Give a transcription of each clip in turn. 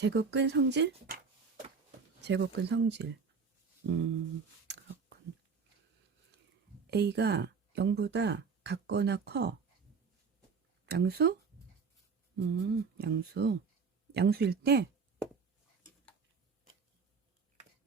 제곱근 성질? 제곱근 성질. 그렇군. A가 0보다 같거나 커. 양수? 양수. 양수일 때,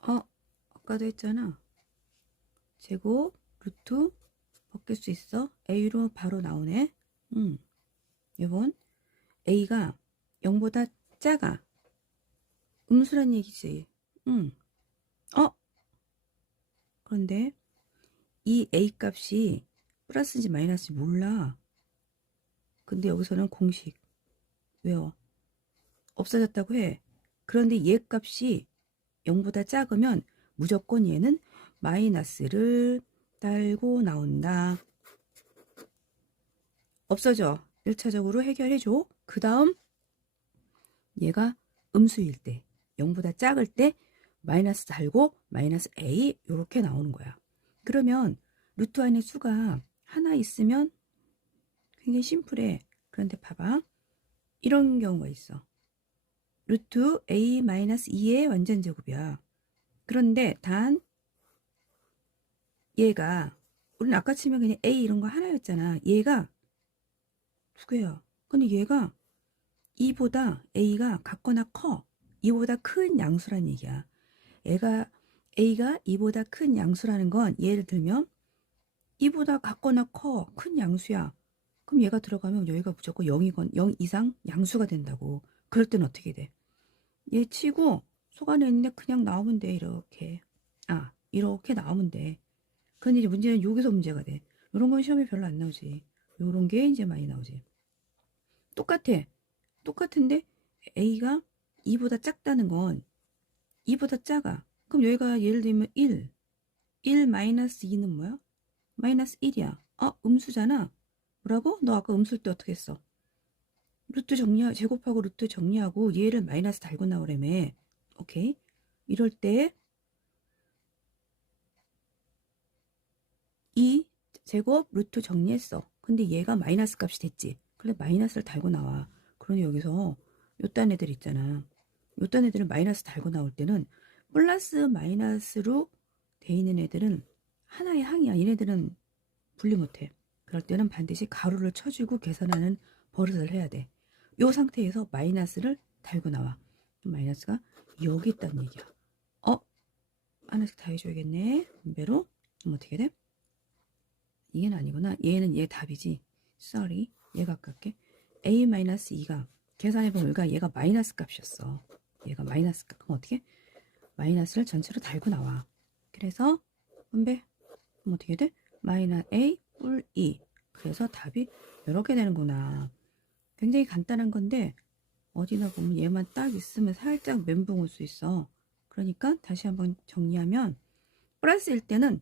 아까도 했잖아. 제곱, 루트, 벗길 수 있어. A로 바로 나오네. 이번 A가 0보다 작아. 음수란 얘기지. 그런데 이 A 값이 플러스인지 마이너스인지 몰라. 근데 여기서는 공식 외워. 없어졌다고 해. 그런데 얘 값이 0보다 작으면 무조건 얘는 마이너스를 달고 나온다. 없어져. 1차적으로 해결해줘. 그 다음 얘가 음수일 때 0보다 작을 때 마이너스 달고 마이너스 A 이렇게 나오는 거야. 그러면 루트 안에 수가 하나 있으면 굉장히 심플해. 그런데 봐봐. 이런 경우가 있어. 루트 A 마이너스 2의 완전 제곱이야. 그런데 단 얘가 우리는 아까 치면 그냥 A 이런 거 하나였잖아. 얘가 두 개야. 근데 얘가 2보다 A가 같거나 커. 2보다 큰 양수란 얘기야. A가 2보다 큰 양수라는 건 예를 들면 2보다 같거나 커. 큰 양수야. 그럼 얘가 들어가면 여기가 무조건 0이건 0 이상 양수가 된다고. 그럴 땐 어떻게 돼? 얘 치고 속아내는데 그냥 나오면 돼. 이렇게. 이렇게 나오면 돼. 그런데 이제 문제는 여기서 문제가 돼. 이런 건 시험에 별로 안 나오지. 요런 게 이제 많이 나오지. 똑같아. 똑같은데 A가 2보다 작다는 건 2보다 작아. 그럼 여기가 예를 들면 1 마이너스 2는 뭐야? 마이너스 1이야. 음수잖아. 뭐라고? 너 아까 음수일 때 어떻게 했어? 루트 제곱하고 루트 정리하고 얘를 마이너스 달고 나오라며. 오케이. 이럴 때 2 제곱 루트 정리했어. 근데 얘가 마이너스 값이 됐지. 그래 마이너스를 달고 나와. 그러니 여기서 요딴 애들 있잖아. 요딴 애들은 마이너스 달고 나올 때는 플러스 마이너스로 돼 있는 애들은 하나의 항이야. 얘네들은 분리 못해. 그럴 때는 반드시 가로를 쳐주고 계산하는 버릇을 해야 돼. 요 상태에서 마이너스를 달고 나와. 마이너스가 여기 있다는 얘기야. 하나씩 다 해줘야겠네. 분배로. 그럼 어떻게 돼? 이게 아니구나. 얘는 얘 답이지. sorry. 얘가 아깝게. A-2가 계산해보면 얘가 마이너스 값이었어. 얘가 마이너스 값. 그럼 어떻게? 마이너스를 전체로 달고 나와. 그래서 분배. 그럼 어떻게 돼? 마이너스 A 뿔 2. 그래서 답이 이렇게 되는구나. 굉장히 간단한 건데 어디나 보면 얘만 딱 있으면 살짝 멘붕 올 수 있어. 그러니까 다시 한번 정리하면 플러스일 때는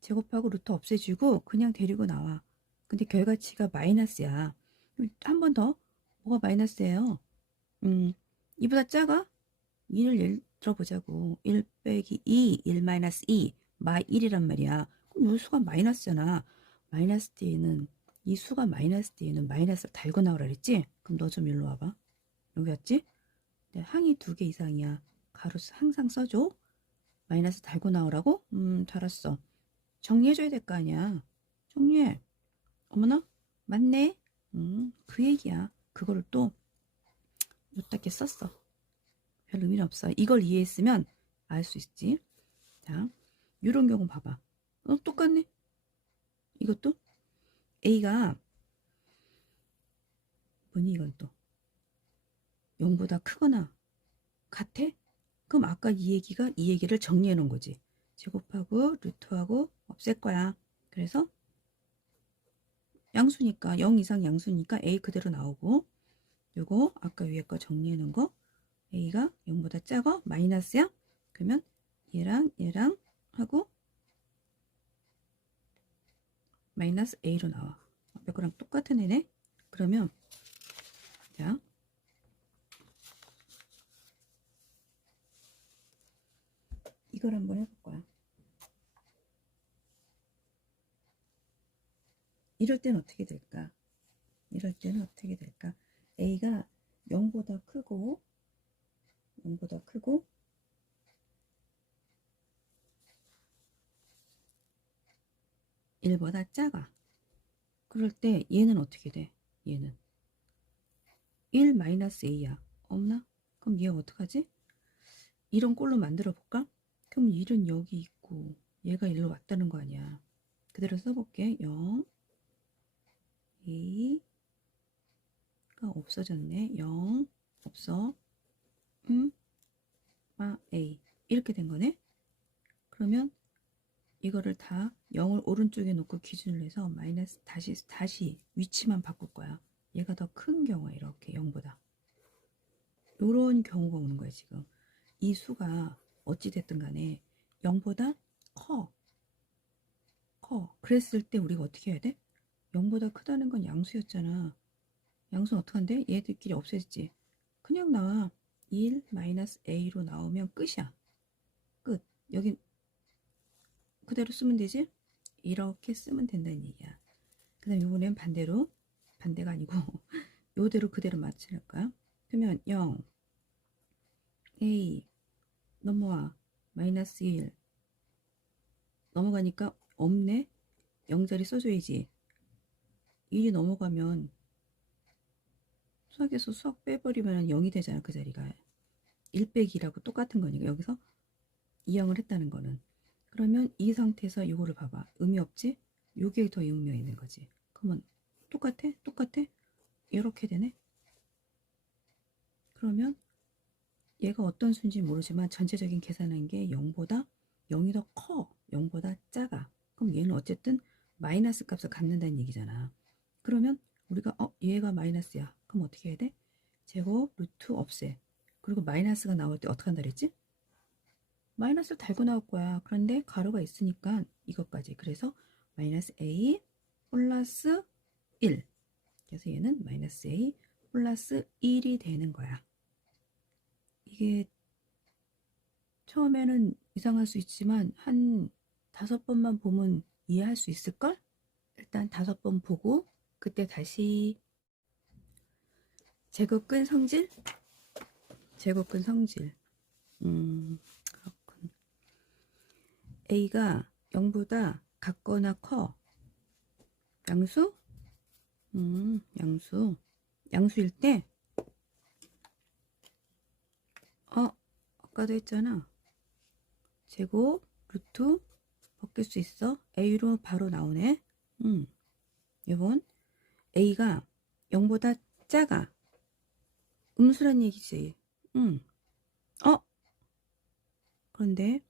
제곱하고 루트 없애주고 그냥 데리고 나와. 근데 결과치가 마이너스야. 한 번 더. 뭐가 마이너스예요? 2보다 작아? 2를 예를 들어보자고. 1 빼기 2, 1 마이너스 2, 마 1이란 말이야. 그럼 이 수가 마이너스잖아. 마이너스 뒤에는 이 수가 마이너스 뒤에는 마이너스를 달고 나오라 그랬지? 그럼 너 좀 일로 와봐. 여기 왔지? 네, 항이 2개 이상이야. 가로수 항상 써줘. 마이너스 달고 나오라고? 달았어. 정리해줘야 될 거 아니야. 정리해. 어머나? 맞네. 그 얘기야. 그거를 또 요따게 썼어. 별 의미는 없어. 이걸 이해했으면 알 수 있지. 자, 이런 경우 봐봐. 똑같네. 이것도 A가 뭐니 이건 또 0보다 크거나 같아? 그럼 아까 이 얘기를 정리해 놓은 거지. 제곱하고 루트하고 없앨 거야. 그래서 양수니까 0 이상 양수니까 A 그대로 나오고 요거 아까 위에 거 정리해 놓은 거 A가 0보다 작아 마이너스야. 그러면 얘랑 하고 마이너스 A로 나와. 앞에 거랑 똑같은 애네. 그러면 자 이걸 한번 해볼 거야. 이럴 때는 어떻게 될까? A가 0보다 크고 0보다 크고 1보다 작아. 그럴 때 얘는 어떻게 돼? 얘는 1 마이너스 a야. 없나? 그럼 얘 어떡하지? 이런 꼴로 만들어 볼까? 그럼 1은 여기 있고 얘가 일로 왔다는 거 아니야. 그대로 써볼게. 0 a가 없어졌네. 0 없어. a 이렇게 된 거네. 그러면 이거를 다 0을 오른쪽에 놓고 기준을 해서 마이너스 다시 위치만 바꿀 거야. 얘가 더 큰 경우에 이렇게 0보다. 요런 경우가 오는 거야, 지금. 이 수가 어찌됐든 간에 0보다 커. 그랬을 때 우리가 어떻게 해야 돼? 0보다 크다는 건 양수였잖아. 양수는 어떡한데? 얘들끼리 없애지. 그냥 나와. 1 마이너스 a로 나오면 끝이야. 끝. 여기 그대로 쓰면 되지? 이렇게 쓰면 된다는 얘기야. 그 다음 이번엔 반대가 아니고 요대로 그대로 맞추니까 그러면 0 a 넘어와 마이너스 1 넘어가니까 없네. 0자리 써줘야지. 1이 넘어가면 수학에서 수학 빼버리면 0이 되잖아. 그 자리가 1 빼기라고 똑같은 거니까 여기서 이항을 했다는 거는. 그러면 이 상태에서 이거를 봐봐. 의미 없지? 요게 더 의미가 있는 거지. 그러면 똑같아? 이렇게 되네. 그러면 얘가 어떤 수인지 모르지만 전체적인 계산한 게 0보다 0이 더 커. 0보다 작아. 그럼 얘는 어쨌든 마이너스 값을 갖는다는 얘기잖아. 그러면 우리가 얘가 마이너스야. 그럼 어떻게 해야 돼? 제곱 루트 없애. 그리고 마이너스가 나올 때 어떻게 한다 그랬지? 마이너스를 달고 나올 거야. 그런데 가로가 있으니까 이것까지. 그래서 마이너스 a 플러스 1. 그래서 얘는 마이너스 a 플러스 1이 되는 거야. 이게 처음에는 이상할 수 있지만 한 5번만 보면 이해할 수 있을걸? 일단 5번 보고 그때 다시 제곱근 성질? 제곱근 성질. 그렇군. a가 0보다 같거나 커. 양수? 양수. 양수일 때 아까도 했잖아. 제곱 루트 벗길 수 있어. a로 바로 나오네. 이번 a가 0보다 작아. 음수란 얘기지. 그런데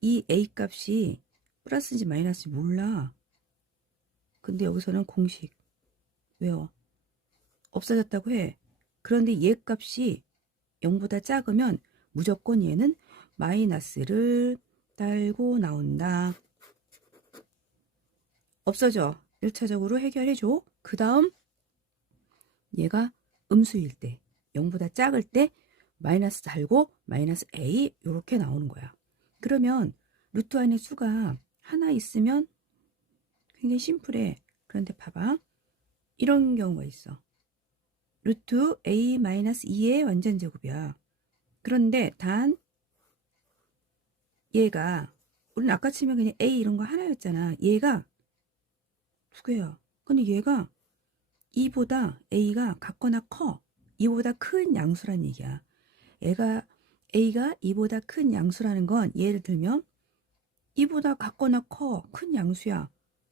이 a 값이 플러스인지 마이너스인지 몰라. 근데 여기서는 공식 외워. 없어졌다고 해. 그런데 얘 값이 0보다 작으면 무조건 얘는 마이너스를 달고 나온다. 없어져. 1차적으로 해결해줘. 그 다음 얘가 음수일 때 0보다 작을 때 마이너스 달고 마이너스 a 이렇게 나오는 거야. 그러면 루트 안에 수가 하나 있으면 굉장히 심플해. 그런데 봐봐. 이런 경우가 있어. 루트 a 마이너스 2의 완전 제곱이야. 그런데 단 얘가 우리는 아까 치면 그냥 a 이런 거 하나였잖아. 얘가 두 개야. 근데 얘가 2보다 a가 같거나 커. 2보다 큰 양수란 얘기야. a가 2보다 큰 양수라는 건 예를 들면 2보다 같거나 커. 큰 양수야.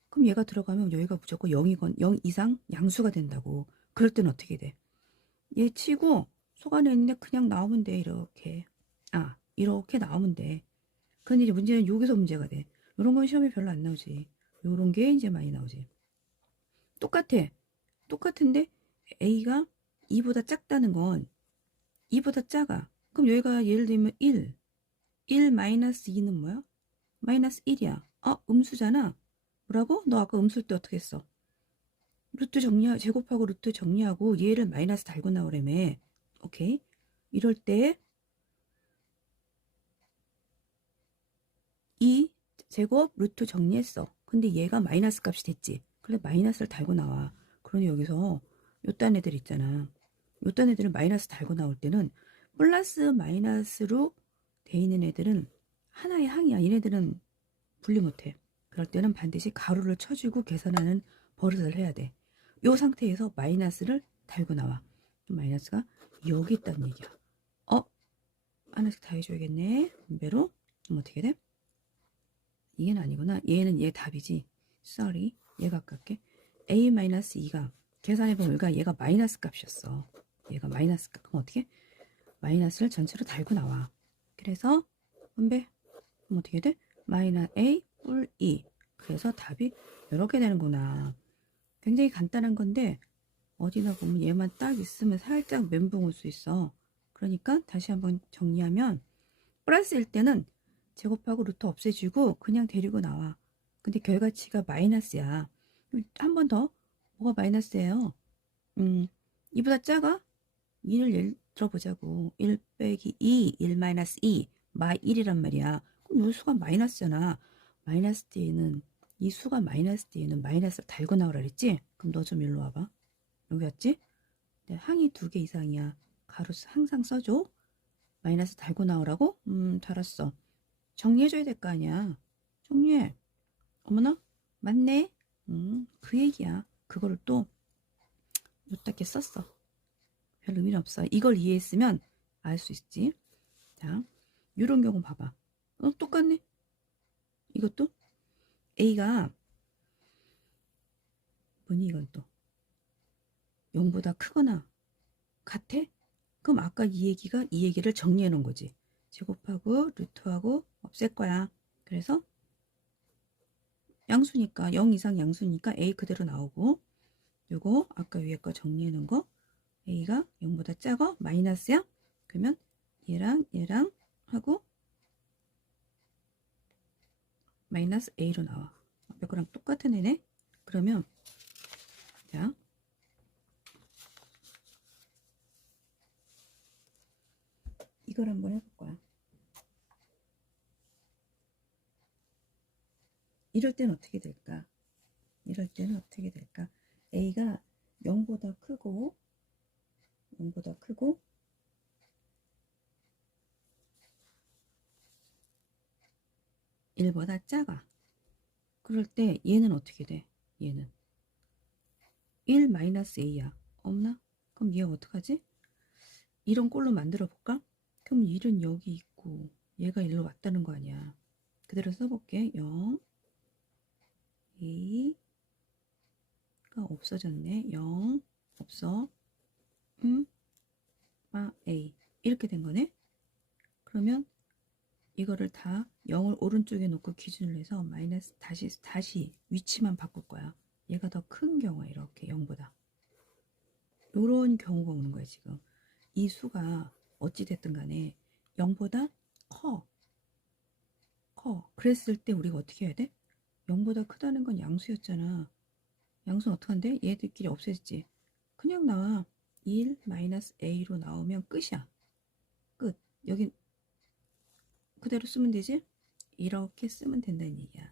그럼 얘가 들어가면 여기가 무조건 0이건 0 이상 양수가 된다고. 그럴 땐 어떻게 돼? 얘 치고 속아내는데 그냥 나오면 돼. 이렇게. 이렇게 나오면 돼. 근데 이제 문제는 여기서 문제가 돼. 이런 건 시험에 별로 안 나오지. 이런 게 이제 많이 나오지. 똑같은데 a가 2보다 작다는 건 2보다 작아. 그럼 여기가 예를 들면 1 마이너스 2는 뭐야? 마이너스 1이야. 음수잖아. 뭐라고? 너 아까 음수일 때 어떻게 했어? 제곱하고 루트 정리하고 얘를 마이너스 달고 나오라며. 오케이. 이럴 때 이 제곱 루트 정리했어. 근데 얘가 마이너스 값이 됐지. 그래 마이너스를 달고 나와. 그러니 여기서 요딴 애들 있잖아. 요딴 애들은 마이너스 달고 나올 때는 플러스 마이너스로 돼 있는 애들은 하나의 항이야. 얘네들은 분리 못해. 그럴 때는 반드시 가로를 쳐주고 계산하는 버릇을 해야 돼. 이 상태에서 마이너스를 달고 나와. 마이너스가 여기 있다는 얘기야. 하나씩 다 해줘야겠네. 분배로. 그럼 어떻게 돼? 얘는 아니구나. 얘는 얘 답이지. sorry. 얘가 아깝게. a-2가 계산해보면 얘가 마이너스 값이었어. 얘가 마이너스 값. 그럼 어떻게? 마이너스를 전체로 달고 나와. 그래서 분배. 그럼 어떻게 돼? 마이너스 a 뿔 2. 그래서 답이 이렇게 되는구나. 굉장히 간단한 건데 어디나 보면 얘만 딱 있으면 살짝 멘붕 올 수 있어. 그러니까 다시 한번 정리하면 플러스일 때는 제곱하고 루트 없애주고 그냥 데리고 나와. 근데 결과치가 마이너스야. 한 번 더. 뭐가 마이너스예요? 이보다 작아? 2를 예를 들어보자고. 1 빼기 2, 1 마이너스 2, 마 1이란 말이야. 그럼 이 수가 마이너스잖아. 마이너스 뒤에는 이 수가 마이너스 뒤에는 마이너스를 달고 나오라 그랬지? 그럼 너 좀 일로 와봐. 여기 왔지? 네, 항이 2개 이상이야. 가로수 항상 써줘. 마이너스 달고 나오라고? 달았어. 정리해줘야 될 거 아니야. 정리해. 어머나? 맞네? 그 얘기야. 그거를 또 요따게 썼어. 별 의미는 없어. 이걸 이해했으면 알 수 있지. 자, 요런 경우 봐봐. 똑같네. 이것도 A가 뭐니 이건 또 0보다 크거나 같아? 그럼 아까 이 얘기를 정리해 놓은 거지. 제곱하고 루트하고 없앨 거야. 그래서 양수니까 0 이상 양수니까 A 그대로 나오고 요거 아까 위에 거 정리해 놓은 거 A가 0보다 작아? 마이너스야? 그러면 얘랑 하고 마이너스 A로 나와. 앞에 거랑 똑같은 애네? 그러면 자 이걸 한번 해볼 거야. 이럴 때는 어떻게 될까? A가 0보다 크고 1보다 작아. 그럴 때 얘는 어떻게 돼? 얘는 1 마이너스 A야. 없나? 그럼 얘 어떡하지? 이런 꼴로 만들어 볼까? 그럼 1은 여기 있고 얘가 일로 왔다는 거 아니야. 그대로 써볼게. 0 A가 없어졌네. 0 없어. A 이렇게 된 거네. 그러면 이거를 다 0을 오른쪽에 놓고 기준을 해서 마이너스 다시 위치만 바꿀 거야. 얘가 더 큰 경우에 이렇게 0보다. 요런 경우가 오는 거야 지금. 이 수가 어찌됐든 간에 0보다 커. 그랬을 때 우리가 어떻게 해야 돼? 0보다 크다는 건 양수였잖아. 양수는 어떡한데? 얘들끼리 없애지. 그냥 나와. 1 마이너스 A로 나오면 끝이야. 끝. 여기 그대로 쓰면 되지? 이렇게 쓰면 된다는 얘기야.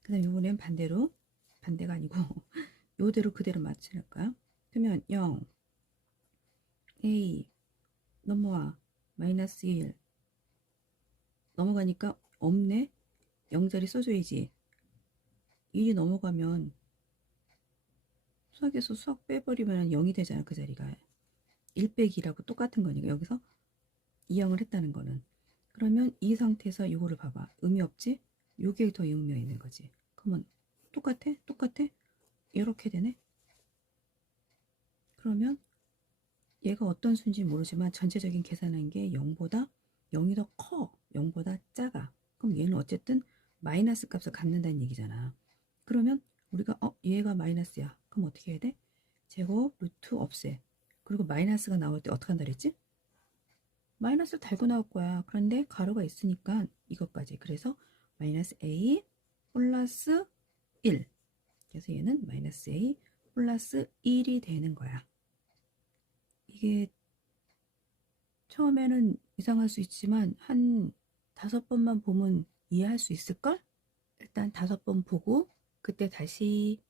그 다음 이번엔 반대가 아니고 요대로 그대로 맞추는 거야. 그러면 0 A 넘어와 마이너스 1 넘어가니까 없네. 0자리 써줘야지. 1이 넘어가면 수학에서 수학 빼버리면 0이 되잖아. 그 자리가 1 빼기라고 똑같은 거니까 여기서 2형을 했다는 거는. 그러면 이 상태에서 이거를 봐봐. 의미 없지? 요게 더 의미가 있는 거지. 그러면 똑같아? 이렇게 되네. 그러면 얘가 어떤 수인지 모르지만 전체적인 계산한 게 0보다 0이 더 커. 0보다 작아. 그럼 얘는 어쨌든 마이너스 값을 갖는다는 얘기잖아. 그러면 우리가 얘가 마이너스야. 그럼 어떻게 해야 돼? 제곱 루트 없애. 그리고 마이너스가 나올 때 어떻게 한다 그랬지? 마이너스를 달고 나올 거야. 그런데 가로가 있으니까 이것까지. 그래서 마이너스 A 플러스 1. 그래서 얘는 마이너스 A 플러스 1이 되는 거야. 이게 처음에는 이상할 수 있지만 한 5번만 보면 이해할 수 있을걸? 일단 5번 보고 그때 다시